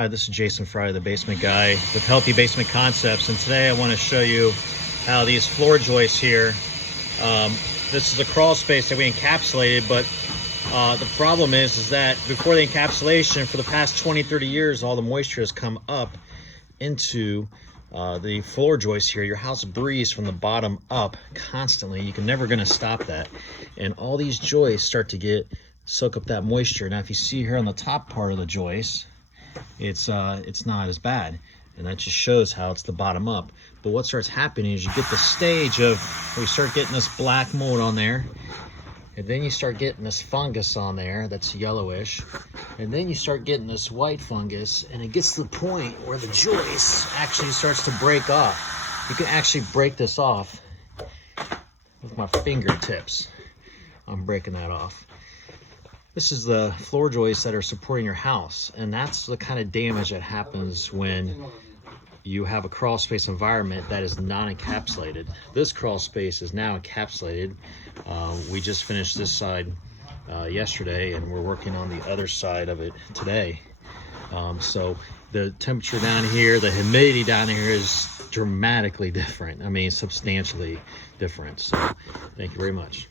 Hi, this is Jason Fry, the Basement Guy with Healthy Basement Concepts, and today I want to show you how these floor joists here, this is a crawl space that we encapsulated, but the problem is that before the encapsulation, for the past 20-30 years, all the moisture has come up into the floor joists here. Your house breathes from the bottom up constantly. You're never going to stop that, and all these joists start to soak up that moisture. Now, if you see here on the top part of the joist, it's not as bad, and that just shows how it's the bottom up. But what starts happening is you get the stage of where you start getting this black mold on there, and then you start getting this fungus on there that's yellowish, and then you start getting this white fungus, and it gets to the point where the joist actually starts to break off. You can actually break this off with my fingertips. I'm breaking that off. This is the floor joists that are supporting your house, and that's the kind of damage that happens when you have a crawl space environment that is not encapsulated. This crawl space is now encapsulated. We just finished this side yesterday, and we're working on the other side of it today. So the temperature down here, the humidity down here is dramatically different. I mean, substantially different. So thank you very much.